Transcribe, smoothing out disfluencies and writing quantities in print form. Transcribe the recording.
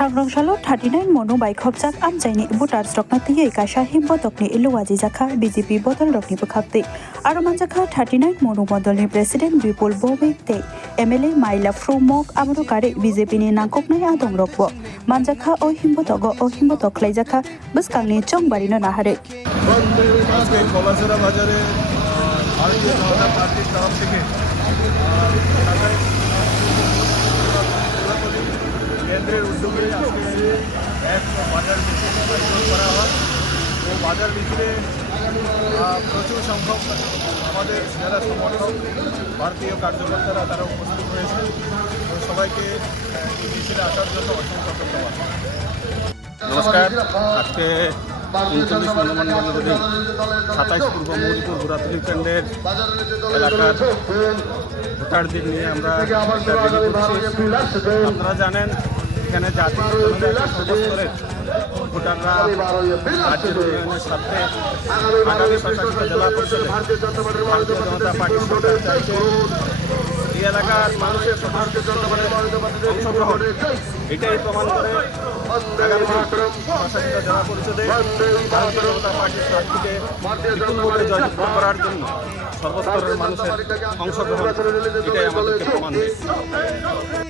सांग्रांशालो 39 Manu बाइखबजाक आमजाइनि बुटार स्ट्रकनातियै काशा हिम्बतकनि इलुवाजि जाखा BJP बदल रकनि बखाबते आरो मानजाखा 39 Manu बदलनि president Bipul बबेते MLA माइला फ्रुमक आमरुकारे बीजेपी नि नांककनाय आदं रकबो मानजाखा ओ हिम्बतक खलाइजाखा बसकांनि चंबारिनो नाहारे আজকে কলাচড়া বাজারে ভারতীয় জনতা পার্টির তরফ থেকে কেন্দ্রের উদ্যোগে আজকে এক বাজার মিছিল আয়োজন করা হয় ও বাজার মিছিলে প্রচুর সংখ্যক আমাদের যারা সমর্থক ভারতীয় কার্যকর্তারা তারা উপস্থিত হয়েছে তো সবাইকে এই মিছিলে আসার জন্য অসংখ্য ধন্যবাদ। নমস্কার। আজকে 39 মনোমান্ডল রোডে 27 পূর্ব মৌরিপুর বুড়াতলি কেন্দ্রের এলাকার ভোটারদের নিয়ে আমরা আপনারা জানেন এখানে জাতীয় সর্বস্তরের ভোটাররা রাজ্যের উন্নয়নের স্বার্থে আগামী প্রশাসিত জেলা পরিষদে ভারতীয় জনতা পার্টির সরকার চাইছে। এই এলাকার মানুষের অংশগ্রহণ এটাই প্রমাণ করে আগামী প্রশাসিত জেলা পরিষদে ভারতীয় জনতা পার্টির প্রার্থীকে বিপুল ভোটে জয়যুক্ত করার জন্য সর্বস্তরের মানুষের অংশগ্রহণ এটাই আমাদেরকে প্রমাণ দেয়।